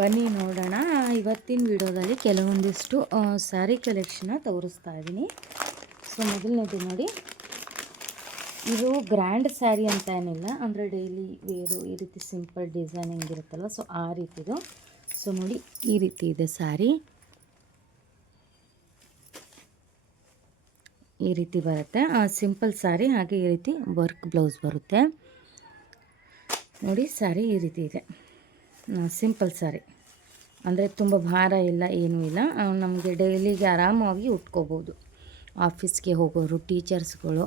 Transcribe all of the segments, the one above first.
ಬನ್ನಿ ನೋಡೋಣ. ಇವತ್ತಿನ ವಿಡಿಯೋದಲ್ಲಿ ಕೆಲವೊಂದಿಷ್ಟು ಸ್ಯಾರಿ ಕಲೆಕ್ಷನ್ನ ತೋರಿಸ್ತಾ ಇದ್ದೀನಿ. ಸೊ ಮೊದಲನೇದು ನೋಡಿ. ಇದು ಗ್ರ್ಯಾಂಡ್ ಸ್ಯಾರಿ ಅಂತ ಏನಿಲ್ಲ. ಅಂದರೆ ಡೈಲಿ ವೇರು ಈ ರೀತಿ ಸಿಂಪಲ್ ಡಿಸೈನಿಂಗ್ ಇರುತ್ತಲ್ವ ಸೊ ಆ ರೀತಿದು. ಸೊ ನೋಡಿ, ಈ ರೀತಿ ಇದೆ ಸ್ಯಾರಿ ಈ ರೀತಿ ಬರುತ್ತೆ. ಸಿಂಪಲ್ ಸ್ಯಾರಿ ಹಾಗೆ ಈ ರೀತಿ ವರ್ಕ್ ಬ್ಲೌಸ್ ಬರುತ್ತೆ. ನೋಡಿ ಸ್ಯಾರಿ ಈ ರೀತಿ ಇದೆ. ಸಿಂಪಲ್ ಸ್ಯಾರಿ ಅಂದರೆ ತುಂಬ ಭಾರ ಇಲ್ಲ, ಏನೂ ಇಲ್ಲ. ನಮಗೆ ಡೈಲಿಗೆ ಆರಾಮಾಗಿ ಉಟ್ಕೋಬೋದು. ಆಫೀಸ್ಗೆ ಹೋಗೋರು ಟೀಚರ್ಸ್ಗಳು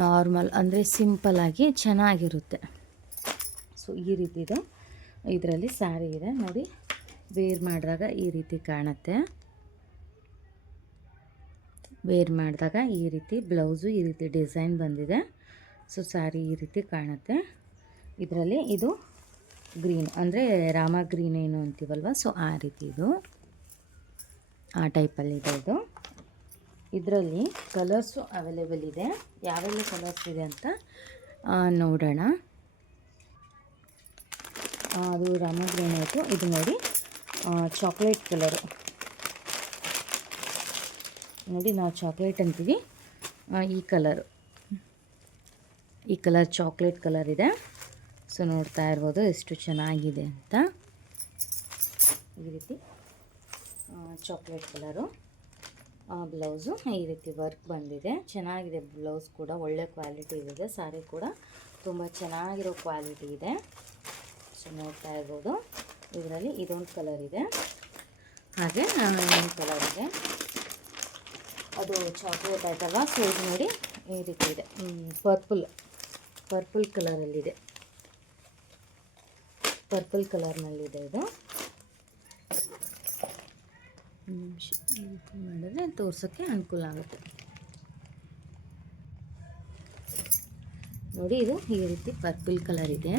ನಾರ್ಮಲ್ ಅಂದರೆ ಸಿಂಪಲ್ಲಾಗಿ ಚೆನ್ನಾಗಿರುತ್ತೆ. ಸೊ ಈ ರೀತಿ ಇದೆ ಇದರಲ್ಲಿ ಸ್ಯಾರಿ ಇದೆ. ನೋಡಿ ವೇರ್ ಮಾಡಿದಾಗ ಈ ರೀತಿ ಕಾಣುತ್ತೆ. ವೇರ್ ಮಾಡಿದಾಗ ಈ ರೀತಿ ಬ್ಲೌಸು ಈ ರೀತಿ ಡಿಸೈನ್ ಬಂದಿದೆ. ಸೊ ಸ್ಯಾರಿ ಈ ರೀತಿ ಕಾಣುತ್ತೆ. ಇದರಲ್ಲಿ ಇದು ಗ್ರೀನ್ ಅಂದರೆ ರಾಮ ಗ್ರೀನ್ ಏನು ಅಂತೀವಲ್ವ? ಸೊ ಆ ರೀತಿ ಇದು. ಆ ಟೈಪಲ್ಲಿದೆ ಇದು ಇದರಲ್ಲಿ ಕಲರ್ಸು ಅವೈಲೇಬಲ್ ಇದೆ. ಯಾವೆಲ್ಲ ಕಲರ್ಸ್ ಇದೆ ಅಂತ ನೋಡೋಣ. ಅದು ರಾಮ ಗ್ರೀನ್ ಆಯಿತು. ಇದು ನೋಡಿ ಚಾಕ್ಲೇಟ್ ಕಲರು ನೋಡಿ, ನಾವು ಚಾಕ್ಲೇಟ್ ಅಂತೀವಿ. ಈ ಕಲರು ಈ ಕಲರ್ ಚಾಕ್ಲೇಟ್ ಕಲರ್ ಇದೆ. ಸೊ ನೋಡ್ತಾ ಇರ್ಬೋದು ಎಷ್ಟು ಚೆನ್ನಾಗಿದೆ ಅಂತ. ಈ ರೀತಿ ಚಾಕ್ಲೇಟ್ ಕಲರು ಬ್ಲೌಸು ಈ ರೀತಿ ವರ್ಕ್ ಬಂದಿದೆ. ಚೆನ್ನಾಗಿದೆ ಬ್ಲೌಸ್ ಕೂಡ, ಒಳ್ಳೆ ಕ್ವಾಲಿಟಿ ಇದೆ. ಸಾರಿ ಕೂಡ ತುಂಬ ಚೆನ್ನಾಗಿರೋ ಕ್ವಾಲಿಟಿ ಇದೆ. ಸೊ ನೋಡ್ತಾ ಇರ್ಬೋದು. ಇದರಲ್ಲಿ ಇದೊಂದು ಕಲರ್ ಇದೆ. ಹಾಗೆ ಇನ್ನೊಂದು ಕಲರ್ ಇದೆ. ಅದು ಚಾಕ್ಲೇಟ್ ಆಯ್ತಲ್ಲ ಸೊ ನೋಡಿ ಈ ರೀತಿ ಇದೆ. ಪರ್ಪಲ್ ಪರ್ಪಲ್ ಕಲರಲ್ಲಿದೆ ಪರ್ಪಲ್ ಕಲರ್ನಲ್ಲಿದೆ ಇದು ಮಾಡಿದ್ರೆ ತೋರ್ಸೋಕ್ಕೆ ಅನುಕೂಲ ಆಗುತ್ತೆ. ನೋಡಿ, ಇದು ಈ ರೀತಿ ಪರ್ಪಲ್ ಕಲರ್ ಇದೆ.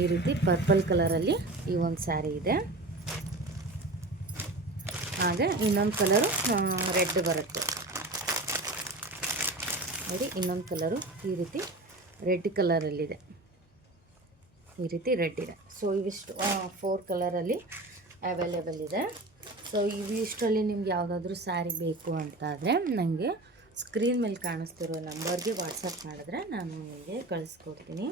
ಈ ರೀತಿ ಪರ್ಪಲ್ ಕಲರಲ್ಲಿ ಈ ಒಂದು ಸ್ಯಾರಿ ಇದೆ. ಹಾಗೆ ಇನ್ನೊಂದು ಕಲರು ರೆಡ್ ಬರುತ್ತೆ. ನೋಡಿ, ಇನ್ನೊಂದು ಕಲರು ಈ ರೀತಿ ರೆಡ್ ಕಲರಲ್ಲಿದೆ. ಈ ರೀತಿ ರೆಡ್ ಇದೆ. ಸೊ ಇವಿಷ್ಟು ಫೋರ್ ಕಲರಲ್ಲಿ ಅವೈಲೇಬಲ್ ಇದೆ. ಸೊ ಇವಿಷ್ಟರಲ್ಲಿ ನಿಮ್ಗೆ ಯಾವುದಾದ್ರೂ ಸ್ಯಾರಿ ಬೇಕು ಅಂತಾದರೆ ನನಗೆ ಸ್ಕ್ರೀನ್ ಮೇಲೆ ಕಾಣಿಸ್ತಿರೋ ನಂಬರ್ಗೆ ವಾಟ್ಸಪ್ ಮಾಡಿದ್ರೆ ನಾನು ನಿಮಗೆ ಕಳಿಸ್ಕೊಡ್ತೀನಿ.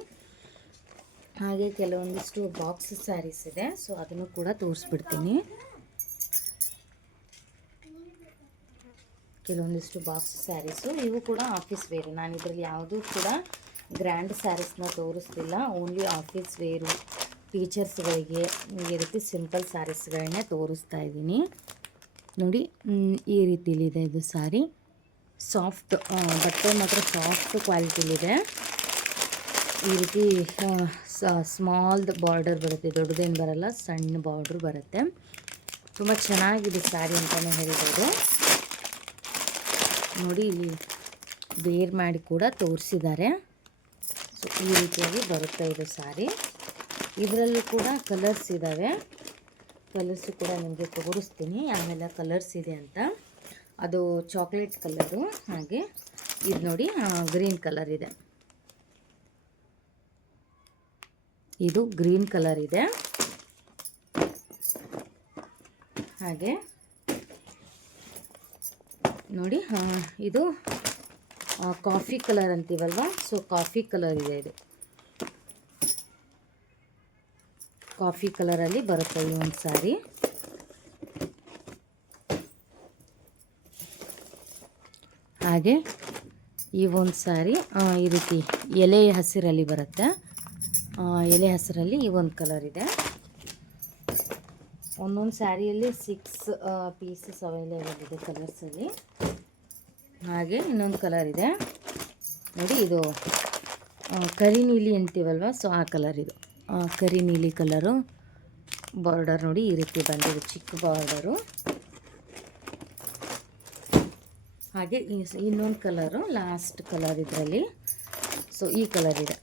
ಹಾಗೆ ಕೆಲವೊಂದಿಷ್ಟು ಬಾಕ್ಸ್ ಸ್ಯಾರೀಸ್ ಇದೆ. ಸೊ ಅದನ್ನು ಕೂಡ ತೋರಿಸ್ಬಿಡ್ತೀನಿ. ಕೆಲವೊಂದಿಷ್ಟು ಬಾಕ್ಸ್ ಸ್ಯಾರೀಸು ಇವು ಕೂಡ ಆಫೀಸ್ ವೇರ್ ನಾನು ಇದರಲ್ಲಿ ಯಾವುದೂ ಕೂಡ ಗ್ರ್ಯಾಂಡ್ ಸ್ಯಾರೀಸ್ನ ತೋರಿಸ್ತಿಲ್ಲ ಓನ್ಲಿ ಆಫೀಸ್ ವೇರು ಟೀಚರ್ಸ್ಗಳಿಗೆ ಈ ರೀತಿ ಸಿಂಪಲ್ ಸ್ಯಾರೀಸ್ಗಳನ್ನೇ ತೋರಿಸ್ತಾ ಇದ್ದೀನಿ. ನೋಡಿ ಈ ರೀತಿಲಿದೆ ಇದು ಸ್ಯಾರಿ. ಸಾಫ್ಟ್ ಬಟ್ಟೆ ಮಾತ್ರ ಸಾಫ್ಟ್ ಕ್ವಾಲಿಟಿಲಿದೆ ಈ ರೀತಿ ಸ್ಮಾಲ್ದು ಬಾರ್ಡರ್ ಬರುತ್ತೆ. ದೊಡ್ಡದೇನು ಬರಲ್ಲ, ಸಣ್ಣ ಬಾರ್ಡ್ರ್ ಬರುತ್ತೆ. ತುಂಬ ಚೆನ್ನಾಗಿದೆ ಸ್ಯಾರಿ ಅಂತಲೇ ಹೇಳ್ಬೋದು. ನೋಡಿ, ಇಲ್ಲಿ ವೇರ್ ಮಾಡಿ ಕೂಡ ತೋರಿಸಿದ್ದಾರೆ. ಸೊ ಈ ರೀತಿಯಾಗಿ ಬರುತ್ತೆ ಇದು ಸಾರಿ. ಇದರಲ್ಲೂ ಕೂಡ ಕಲರ್ಸ್ ಇದ್ದಾವೆ ಕಲರ್ಸು ಕೂಡ ನಿಮಗೆ ತೋರಿಸ್ತೀನಿ. ಆಮೇಲೆ ಕಲರ್ಸ್ ಇದೆ ಅಂತ. ಅದು ಚಾಕ್ಲೇಟ್ ಕಲರು ಹಾಗೆ ಇದು ನೋಡಿ ಗ್ರೀನ್ ಕಲರ್ ಇದೆ. ಇದು ಗ್ರೀನ್ ಕಲರ್ ಇದೆ. ಹಾಗೆ ನೋಡಿ ಇದು ಕಾಫಿ ಕಲರ್ ಅಂತೀವಲ್ವ? ಸೊ ಕಾಫಿ ಕಲರ್ ಇದೆ ಇದು. ಕಾಫಿ ಕಲರಲ್ಲಿ ಬರುತ್ತೆ ಈ ಒಂದು ಸ್ಯಾರಿ ಹಾಗೆ ಈ ಒಂದು ಸಾರಿ ಈ ರೀತಿ ಎಲೆ ಹಸಿರಲ್ಲಿ ಬರುತ್ತೆ. ಎಲೆ ಹಸಿರಲ್ಲಿ ಈ ಒಂದು ಕಲರ್ ಇದೆ. ಒಂದೊಂದು ಸ್ಯಾರಿಯಲ್ಲಿ ಸಿಕ್ಸ್ ಪೀಸಸ್ ಅವೈಲೇಬಲ್ ಇದೆ ಕಲರ್ಸಲ್ಲಿ ಹಾಗೆ ಇನ್ನೊಂದು ಕಲರ್ ಇದೆ. ನೋಡಿ ಇದು ಕರಿ ನೀಲಿ ಅಂತೀವಲ್ವ? ಸೊ ಆ ಕಲರ್ ಇದು. ಕರಿ ನೀಲಿ ಕಲರು ಬಾರ್ಡರ್ ನೋಡಿ ಈ ರೀತಿ ಬಂದಿದೆ, ಚಿಕ್ಕ ಬಾರ್ಡರು ಹಾಗೆ ಇನ್ನೊಂದು ಕಲರು ಲಾಸ್ಟ್ ಕಲರ್ ಇದರಲ್ಲಿ. ಸೊ ಈ ಕಲರ್ ಇದೆ.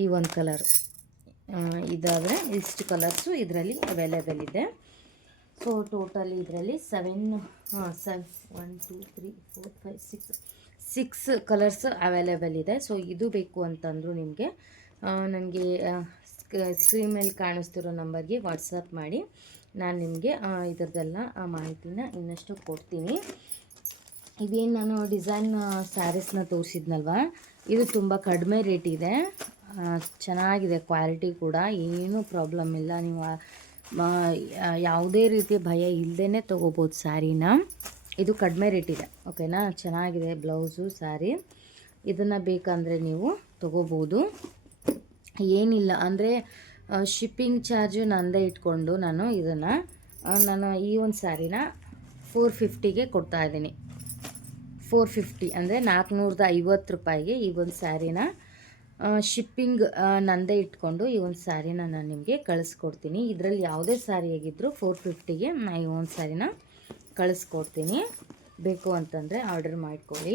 ಈ ಒಂದು ಕಲರ್ ಇದಾದರೆ ಇಷ್ಟು ಕಲರ್ಸು ಇದರಲ್ಲಿ ಅವೈಲೇಬಲ್ ಇದೆ. ಸೊ ಟೋಟಲ್ ಇದರಲ್ಲಿ ಸೆವೆನ್ ಹಾಂ seven one two three four five six six colours available ಇದೆ. ಸೊ ಇದು ಬೇಕು ಅಂತಂದರೂ ನಿಮಗೆ. ನನಗೆ ಸ್ಕ್ರೀನ್ ಮೇಲೆ ಕಾಣಿಸ್ತಿರೋ ನಂಬರ್ಗೆ ವಾಟ್ಸಪ್ ಮಾಡಿ. ನಾನು ನಿಮಗೆ ಇದರದೆಲ್ಲ, ಆ, ಮಾಹಿತಿನ ಇನ್ನಷ್ಟು ಕೊಡ್ತೀನಿ. ಇದೇನು ನಾನು ಡಿಸೈನ್ ಸ್ಯಾರೀಸ್ನ ತೋರಿಸಿದ್ನಲ್ವ? ಇದು ತುಂಬ ಕಡಿಮೆ ರೇಟ್ ಇದೆ. ಚೆನ್ನಾಗಿದೆ ಕ್ವಾಲಿಟಿ ಕೂಡ. ಏನೂ ಪ್ರಾಬ್ಲಮ್ ಇಲ್ಲ. ನೀವು ಯಾವುದೇ ರೀತಿಯ ಭಯ ಇಲ್ಲದೇ ತೊಗೋಬೋದು ಸ್ಯಾರಿನ. ಇದು ಕಡಿಮೆ ರೇಟಿದೆ ಓಕೆನಾ? ಚೆನ್ನಾಗಿದೆ ಬ್ಲೌಸು, ಸ್ಯಾರಿ. ಇದನ್ನು ಬೇಕಂದರೆ ನೀವು ತೊಗೋಬೋದು. ಏನಿಲ್ಲ, ಅಂದರೆ ಶಿಪ್ಪಿಂಗ್ ಚಾರ್ಜು ನಂದೇ ಇಟ್ಕೊಂಡು ನಾನು ಇದನ್ನು ನಾನು ಈ ಒಂದು ಸ್ಯಾರಿನ ಫೋರ್ ಫಿಫ್ಟಿಗೆ ಕೊಡ್ತಾ ಇದ್ದೀನಿ. ಫೋರ್ ಫಿಫ್ಟಿ ಅಂದರೆ ನಾಲ್ಕುನೂರದ ಐವತ್ತು ರೂಪಾಯಿಗೆ ಈ ಒಂದು ಸ್ಯಾರಿನ ಶಿಪ್ಪಿಂಗ್ ನಂದೇ ಇಟ್ಕೊಂಡು ಈ ಒಂದು ಸ್ಯಾರಿನ ನಾನು ನಿಮಗೆ ಕಳಿಸ್ಕೊಡ್ತೀನಿ. ಇದರಲ್ಲಿ ಯಾವುದೇ ಸ್ಯಾರಿ ಆಗಿದ್ದರೂ ಫೋರ್ ಫಿಫ್ಟಿಗೆ ನಾನು ಈ ಒಂದು ಸ್ಯಾರಿನ ಕಳಿಸ್ಕೊಡ್ತೀನಿ. ಬೇಕು ಅಂತಂದರೆ ಆರ್ಡರ್ ಮಾಡಿಕೊಳ್ಳಿ.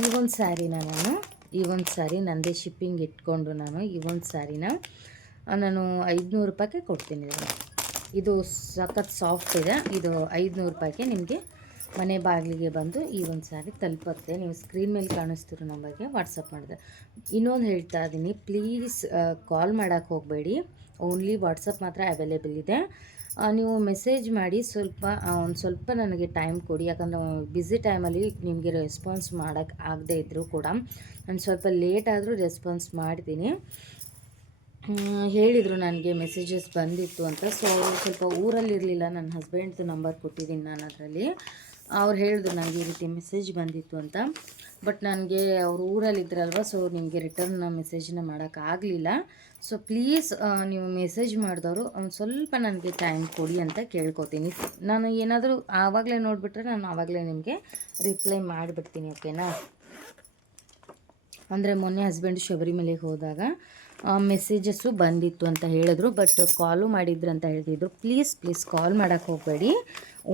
ಈ ಒಂದು ಸ್ಯಾರಿನ ನಾನು, ಈ ಒಂದು ಸ್ಯಾರಿ ನಂದೇ ಶಿಪ್ಪಿಂಗ್ ಇಟ್ಕೊಂಡು ನಾನು ಈ ಒಂದು ಸ್ಯಾರಿನ ನಾನು ಐದುನೂರು ರೂಪಾಯಿಗೆ ಕೊಡ್ತೀನಿ. ಇದು ಸಖತ್ ಸಾಫ್ಟ್ ಇದೆ. ಇದು ಐದುನೂರು ರೂಪಾಯಿಗೆ ನಿಮಗೆ ಮನೆ ಬಾಗಿಲಿಗೆ ಬಂದು ಈ ಒಂದು ಸ್ಯಾರಿ ತಲುಪುತ್ತೆ. ನೀವು ಸ್ಕ್ರೀನ್ ಮೇಲೆ ಕಾಣಿಸ್ತಿರೋ ನಂಬರ್ಗೆ ವಾಟ್ಸಪ್ ಮಾಡಿದೆ. ಇನ್ನೊಂದು ಹೇಳ್ತಾ ಇದ್ದೀನಿ ಪ್ಲೀಸ್ ಕಾಲ್ ಮಾಡೋಕ್ಕೆ ಹೋಗಬೇಡಿ. ಓನ್ಲಿ ವಾಟ್ಸಪ್ ಮಾತ್ರ ಅವೈಲೇಬಲ್ ಇದೆ. ನೀವು ಮೆಸೇಜ್ ಮಾಡಿ ಸ್ವಲ್ಪ ಒಂದು ಸ್ವಲ್ಪ ನನಗೆ ಟೈಮ್ ಕೊಡಿ. ಯಾಕಂದರೆ ಬ್ಯುಸಿ ಟೈಮಲ್ಲಿ ನಿಮಗೆ ರೆಸ್ಪಾನ್ಸ್ ಮಾಡೋಕ್ಕೆ ಆಗದೇ ಇದ್ದರೂ ಕೂಡ ನಾನು ಸ್ವಲ್ಪ ಲೇಟ್ ಆದರೂ ರೆಸ್ಪಾನ್ಸ್ ಮಾಡ್ತೀನಿ. ಹೇಳಿದರು ನನಗೆ ಮೆಸೇಜಸ್ ಬಂದಿತ್ತು ಅಂತ. ಸೊ ಸ್ವಲ್ಪ ಊರಲ್ಲಿರಲಿಲ್ಲ. ನನ್ನ ಹಸ್ಬೆಂಡ್ದು ನಂಬರ್ ಕೊಟ್ಟಿದ್ದೀನಿ ನಾನು ಅದರಲ್ಲಿ. ಅವ್ರು ಹೇಳಿದ್ರು ನನಗೆ ಈ ರೀತಿ ಮೆಸೇಜ್ ಬಂದಿತ್ತು ಅಂತ. ಬಟ್ ನನಗೆ ಅವರು ಊರಲ್ಲಿದ್ದರಲ್ವ ಸೊ ನಿಮಗೆ ರಿಟರ್ನ್ ಮೆಸೇಜ್ನ ಮಾಡೋಕ್ಕಾಗಲಿಲ್ಲ ಸೊ ಪ್ಲೀಸ್ ನೀವು ಮೆಸೇಜ್ ಮಾಡಿದವರು ಒಂದು ಸ್ವಲ್ಪ ನನಗೆ ಟೈಮ್ ಕೊಡಿ ಅಂತ ಕೇಳ್ಕೊತೀನಿ. ನಾನು ಏನಾದರೂ ಆವಾಗಲೇ ನೋಡಿಬಿಟ್ರೆ ನಾನು ಆವಾಗಲೇ ನಿಮಗೆ ರಿಪ್ಲೈ ಮಾಡಿಬಿಡ್ತೀನಿ ಓಕೆನಾ ಅಂದರೆ ಮೊನ್ನೆ ಹಸ್ಬೆಂಡ್ ಶಬರಿಮಲೆಗೆ ಹೋದಾಗ ಮೆಸೇಜಸ್ಸು ಬಂದಿತ್ತು ಅಂತ ಹೇಳಿದ್ರು. ಬಟ್ ಕಾಲು ಮಾಡಿದ್ರು ಅಂತ ಹೇಳ್ತಿದ್ರು. ಪ್ಲೀಸ್ ಪ್ಲೀಸ್ ಕಾಲ್ ಮಾಡೋಕ್ಕೆ ಹೋಗಬೇಡಿ.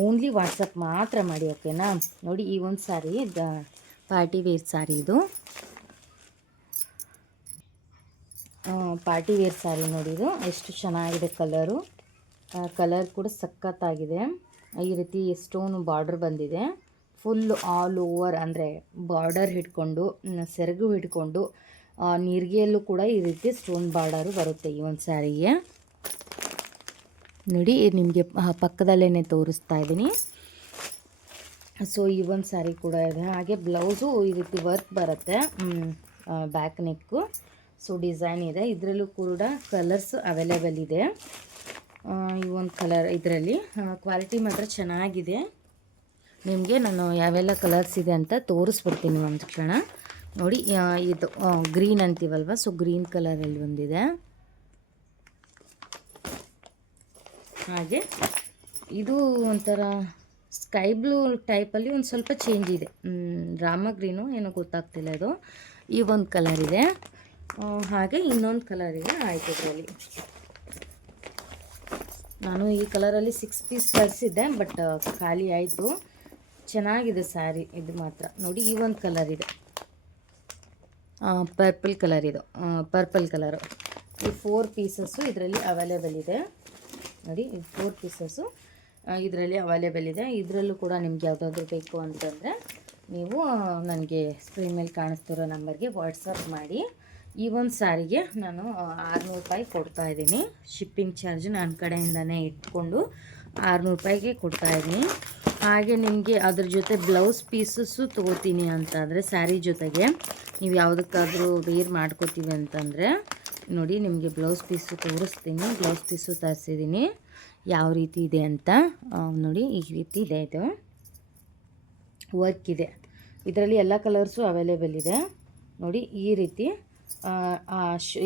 ಓನ್ಲಿ ವಾಟ್ಸಪ್ ಮಾತ್ರ ಮಾಡಿ, ಓಕೆನಾ? ನೋಡಿ, ಈ ಒಂದು ಸಾರಿ ಪಾರ್ಟಿ ವೇರ್ ಸಾರಿ ಇದು. ಪಾರ್ಟಿ ವೇರ್ ಸಾರಿ ನೋಡಿ ಇದು. ಎಷ್ಟು ಚೆನ್ನಾಗಿದೆ ಕಲರು. ಕಲರ್ ಕೂಡ ಸಖತ್ತಾಗಿದೆ. ಈ ರೀತಿ ಸ್ಟೋನ್ ಬಾರ್ಡರ್ ಬಂದಿದೆ. ಫುಲ್ ಆಲ್ ಓವರ್ ಅಂದರೆ ಬಾರ್ಡರ್ ಹಿಡ್ಕೊಂಡು ಸೆರಗು ಹಿಡ್ಕೊಂಡು ನೀರಿಗೆಯಲ್ಲೂ ಕೂಡ ಈ ರೀತಿ ಸ್ಟೋನ್ ಬಾರ್ಡರು ಬರುತ್ತೆ ಈ ಒಂದು ಸ್ಯಾರಿಗೆ ನೋಡಿ, ನಿಮಗೆ ಪಕ್ಕದಲ್ಲೇ ತೋರಿಸ್ತಾ ಇದ್ದೀನಿ. ಸೊ ಈ ಒಂದು ಸ್ಯಾರಿ ಕೂಡ ಇದೆ. ಹಾಗೆ ಬ್ಲೌಸು ಈ ರೀತಿ ವರ್ಕ್ ಬರುತ್ತೆ. ಬ್ಯಾಕ್ ನೆಕ್ಕು ಸೊ ಡಿಸೈನ್ ಇದೆ. ಇದರಲ್ಲೂ ಕೂಡ ಕಲರ್ಸ್ ಅವೈಲೇಬಲ್ ಇದೆ. ಈ ಒಂದು ಕಲರ್ ಇದರಲ್ಲಿ. ಕ್ವಾಲಿಟಿ ಮಾತ್ರ ಚೆನ್ನಾಗಿದೆ. ನಿಮಗೆ ನಾನು ಯಾವೆಲ್ಲ ಕಲರ್ಸ್ ಇದೆ ಅಂತ ತೋರಿಸ್ಬಿಡ್ತೀನಿ ಒಂದು ಕ್ಷಣ. ನೋಡಿ ಇದು ಗ್ರೀನ್ ಅಂತೀವಲ್ವ? ಸೊ ಗ್ರೀನ್ ಕಲರಲ್ಲಿ ಬಂದಿದೆ ಹಾಗೆ ಇದು ಒಂಥರ ಸ್ಕೈ ಬ್ಲೂ ಟೈಪಲ್ಲಿ ಒಂದು ಸ್ವಲ್ಪ ಚೇಂಜ್ ಇದೆ. ರಾಮ ಗ್ರೀನು ಏನೋ ಗೊತ್ತಾಗ್ತಿಲ್ಲ ಅದು ಈ ಒಂದು ಕಲರ್ ಇದೆ. ಹಾಗೆ ಇನ್ನೊಂದು ಕಲರ್ ಇದೆ ಆಯಿತು ಇದರಲ್ಲಿ. ನಾನು ಈ ಕಲರಲ್ಲಿ ಸಿಕ್ಸ್ ಪೀಸ್ ಕಳಿಸಿದ್ದೆ ಬಟ್ ಖಾಲಿ ಆಯಿತು. ಚೆನ್ನಾಗಿದೆ ಸ್ಯಾರಿ ಇದು ಮಾತ್ರ. ನೋಡಿ, ಈ ಒಂದು ಕಲರ್ ಇದೆ. ಪರ್ಪಲ್ ಕಲರ್ ಇದು. ಪರ್ಪಲ್ ಕಲರು ಈ ಫೋರ್ ಪೀಸಸ್ಸು ಇದರಲ್ಲಿ ಅವೈಲೇಬಲ್ ಇದೆ. ನೋಡಿ, ಈ ಫೋರ್ ಪೀಸಸ್ಸು ಇದರಲ್ಲಿ ಅವೈಲೇಬಲ್ ಇದೆ. ಇದರಲ್ಲೂ ಕೂಡ ನಿಮ್ಗೆ ಯಾವುದಾದ್ರೂ ಬೇಕು ಅಂತಂದರೆ ನೀವು ನನಗೆ ಸ್ಕ್ರೀನ್ ಮೇಲೆ ಕಾಣಿಸ್ತಿರೋ ನಂಬರ್ಗೆ ವಾಟ್ಸಪ್ ಮಾಡಿ. ಈ ಒಂದು ಸ್ಯಾರಿಗೆ ನಾನು ಆರುನೂರು ರೂಪಾಯಿ ಕೊಡ್ತಾ ಇದ್ದೀನಿ. ಶಿಪ್ಪಿಂಗ್ ಚಾರ್ಜ್ ನನ್ನ ಕಡೆಯಿಂದನೇ ಇಟ್ಕೊಂಡು ಆರುನೂರು ರೂಪಾಯಿಗೆ ಕೊಡ್ತಾ ಇದ್ದೀನಿ. ಹಾಗೆ ನಿಮಗೆ ಅದ್ರ ಜೊತೆ ಬ್ಲೌಸ್ ಪೀಸಸ್ಸು ತೊಗೋತೀನಿ ಅಂತಂದರೆ ಸ್ಯಾರಿ ಜೊತೆಗೆ ನೀವು ಯಾವುದಕ್ಕಾದರೂ ವೇರ್ ಮಾಡ್ಕೋತೀವಿ ಅಂತಂದರೆ ನೋಡಿ, ನಿಮಗೆ ಬ್ಲೌಸ್ ಪೀಸು ತೋರಿಸ್ತೀನಿ. ಬ್ಲೌಸ್ ಪೀಸು ತರಿಸಿದ್ದೀನಿ ಯಾವ ರೀತಿ ಇದೆ ಅಂತ ನೋಡಿ, ಈ ರೀತಿ ಇದೆ ಇದು. ವರ್ಕ್ ಇದೆ. ಇದರಲ್ಲಿ ಎಲ್ಲ ಕಲರ್ಸು ಅವೈಲೇಬಲ್ ಇದೆ. ನೋಡಿ, ಈ ರೀತಿ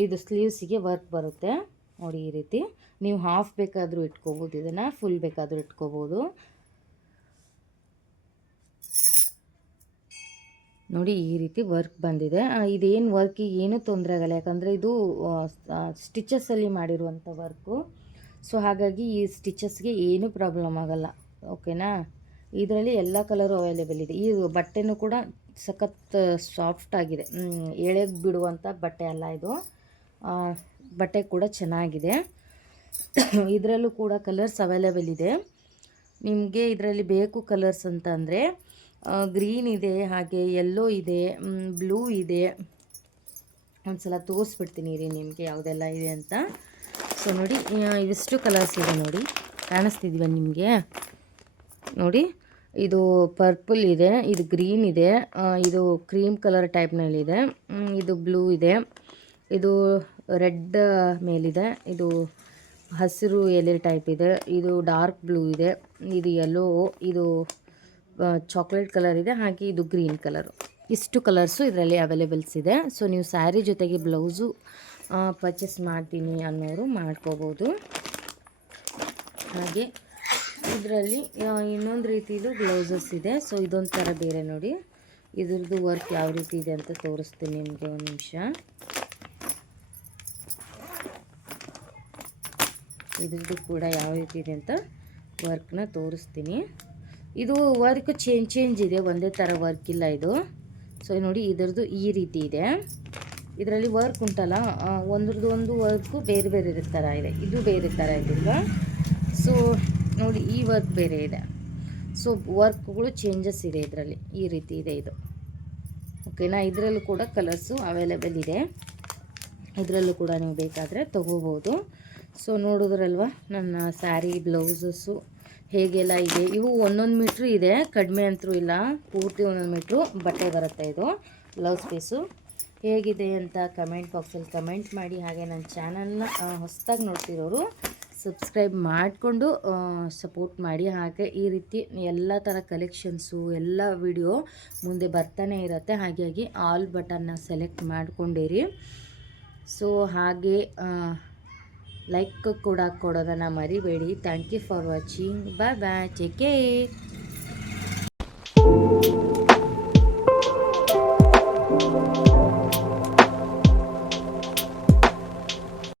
ಇದು ಸ್ಲೀವ್ಸಿಗೆ ವರ್ಕ್ ಬರುತ್ತೆ. ನೋಡಿ, ಈ ರೀತಿ. ನೀವು ಹಾಫ್ ಬೇಕಾದರೂ ಇಟ್ಕೋಬೋದು, ಇದನ್ನು ಫುಲ್ ಬೇಕಾದರೂ ಇಟ್ಕೋಬೋದು. ನೋಡಿ ಈ ರೀತಿ ವರ್ಕ್ ಬಂದಿದೆ. ಇದೇನು ವರ್ಕಿಗೆ ಏನೂ ತೊಂದರೆ ಆಗಲ್ಲ ಯಾಕಂದರೆ ಇದು ಸ್ಟಿಚಸ್ಸಲ್ಲಿ ಮಾಡಿರುವಂಥ ವರ್ಕು ಸೊ ಹಾಗಾಗಿ ಈ ಸ್ಟಿಚಸ್ಗೆ ಏನೂ ಪ್ರಾಬ್ಲಮ್ ಆಗಲ್ಲ. ಓಕೆನಾ ಇದರಲ್ಲಿ ಎಲ್ಲ ಕಲರು ಅವೈಲೇಬಲ್ ಇದೆ. ಈ ಬಟ್ಟೆನೂ ಕೂಡ ಸಖತ್ ಸಾಫ್ಟ್ ಆಗಿದೆ. ಎಳೆದು ಬಿಡುವಂಥ ಬಟ್ಟೆ ಅಲ್ಲ ಇದು. ಬಟ್ಟೆ ಕೂಡ ಚೆನ್ನಾಗಿದೆ. ಇದರಲ್ಲೂ ಕೂಡ ಕಲರ್ಸ್ ಅವೈಲೇಬಲ್ ಇದೆ. ನಿಮಗೆ ಇದರಲ್ಲಿ ಬೇಕು ಕಲರ್ಸ್ ಅಂತ ಅಂದರೆ ಗ್ರೀನ್ ಇದೆ, ಹಾಗೆ ಯೆಲ್ಲೋ ಇದೆ ಬ್ಲೂ ಇದೆ. ಒಂದ್ಸಲ ತೋರಿಸ್ಬಿಡ್ತೀನಿ ರೀ ನಿಮಗೆ ಯಾವುದೆಲ್ಲ ಇದೆ ಅಂತ. ಸೊ ನೋಡಿ ಇವೆಷ್ಟು ಕಲರ್ಸ್ ಇದೆ ನೋಡಿ. ಕಾಣಿಸ್ತಿದ್ವ ನಿಮಗೆ? ನೋಡಿ, ಇದು ಪರ್ಪಲ್ ಇದೆ, ಇದು ಗ್ರೀನ್ ಇದೆ ಇದು ಕ್ರೀಮ್ ಕಲರ್ ಟೈಪ್ನಲ್ಲಿದೆ ಇದು ಬ್ಲೂ ಇದೆ, ಇದು ರೆಡ್ ಮೇಲಿದೆ, ಇದು ಹಸಿರು ಎಲೆ ಟೈಪ್ ಇದೆ, ಇದು ಡಾರ್ಕ್ ಬ್ಲೂ ಇದೆ, ಇದು ಯೆಲ್ಲೋ ಇದು ಚಾಕ್ಲೇಟ್ ಕಲರ್ ಇದೆ, ಹಾಗೆ ಇದು ಗ್ರೀನ್ ಕಲರು ಇಷ್ಟು ಕಲರ್ಸು ಇದರಲ್ಲಿ ಅವೈಲೇಬಲ್ಸ್ ಇದೆ. ಸೊ ನೀವು ಸ್ಯಾರಿ ಜೊತೆಗೆ ಬ್ಲೌಸು ಪರ್ಚೇಸ್ ಮಾಡ್ತೀನಿ ಅನ್ನೋರು ಮಾಡ್ಕೋಬೋದು. ಹಾಗೆ ಇದರಲ್ಲಿ ಇನ್ನೊಂದು ರೀತಿದು ಬ್ಲೌಸಸ್ ಇದೆ. ಸೊ ಇದೊಂಥರ ಬೇರೆ ನೋಡಿ. ಇದ್ರದ್ದು ವರ್ಕ್ ಯಾವ ರೀತಿ ಇದೆ ಅಂತ ತೋರಿಸ್ತೀನಿ ನಿಮಗೆ ಒಂದು ನಿಮಿಷ. ಇದ್ರದ್ದು ಕೂಡ ಯಾವ ರೀತಿ ಇದೆ ಅಂತ ವರ್ಕ್ನ ತೋರಿಸ್ತೀನಿ. ಇದು ವರ್ಕ್ ಚೇಂಜ್ ಚೇಂಜ್ ಇದೆ. ಒಂದೇ ಥರ ವರ್ಕ್ ಇಲ್ಲ ಇದು. ಸೊ ನೋಡಿ ಇದರದ್ದು ಈ ರೀತಿ ಇದೆ. ಇದರಲ್ಲಿ ವರ್ಕ್ ಉಂಟಲ್ಲ ಒಂದ್ರದ್ದು ಒಂದು ವರ್ಕು ಬೇರೆ ಬೇರೆ ಥರ ಇದೆ. ಇದು ಬೇರೆ ಥರ ಇದಿಲ್ಲ ಸೊ ನೋಡಿ ಈ ವರ್ಕ್ ಬೇರೆ ಇದೆ. ಸೊ ವರ್ಕ್ಗಳು ಚೇಂಜಸ್ ಇದೆ ಇದರಲ್ಲಿ. ಈ ರೀತಿ ಇದೆ ಇದು. ಓಕೆನಾ ಇದರಲ್ಲೂ ಕೂಡ ಕಲರ್ಸು ಅವೈಲೇಬಲ್ ಇದೆ. ಇದರಲ್ಲೂ ಕೂಡ ನೀವು ಬೇಕಾದರೆ ತೊಗೋಬೋದು. ಸೊ ನೋಡಿದ್ರಲ್ವ? ನನ್ನ ಸ್ಯಾರಿ ಬ್ಲೌಸಸ್ಸು ಹೇಗೆಲ್ಲ ಇದೆ? ಇವು ಒಂದೊಂದು ಮೀಟ್ರ್ ಇದೆ, ಕಡಿಮೆ ಅಂತೂ ಇಲ್ಲ. ಪೂರ್ತಿ ಒಂದೊಂದು ಮೀಟ್ರು ಬಟ್ಟೆ ಬರುತ್ತೆ ಇದು, ಬ್ಲೌಸ್ ಪೀಸು. ಹೇಗಿದೆ ಅಂತ ಕಮೆಂಟ್ ಬಾಕ್ಸಲ್ಲಿ ಕಮೆಂಟ್ ಮಾಡಿ. ಹಾಗೆ ನನ್ನ ಚಾನಲ್ನ ಹೊಸದಾಗಿ ನೋಡ್ತಿರೋರು ಸಬ್ಸ್ಕ್ರೈಬ್ ಮಾಡಿಕೊಂಡು ಸಪೋರ್ಟ್ ಮಾಡಿ. ಹಾಗೆ ಈ ರೀತಿ ಎಲ್ಲ ಥರ ಕಲೆಕ್ಷನ್ಸು ಎಲ್ಲ ವಿಡಿಯೋ ಮುಂದೆ ಬರ್ತಾನೆ ಇರುತ್ತೆ. ಹಾಗಾಗಿ ಆಲ್ ಬಟನ್ನ ಸೆಲೆಕ್ಟ್ ಮಾಡ್ಕೊಂಡಿರಿ. ಸೊ ಹಾಗೆ ಲೈಕ್ ಕೂಡ ಕೊಡೋದನ್ನು ಮರಿಬೇಡಿ. Thank you for watching bye bye ಚೆಕೇ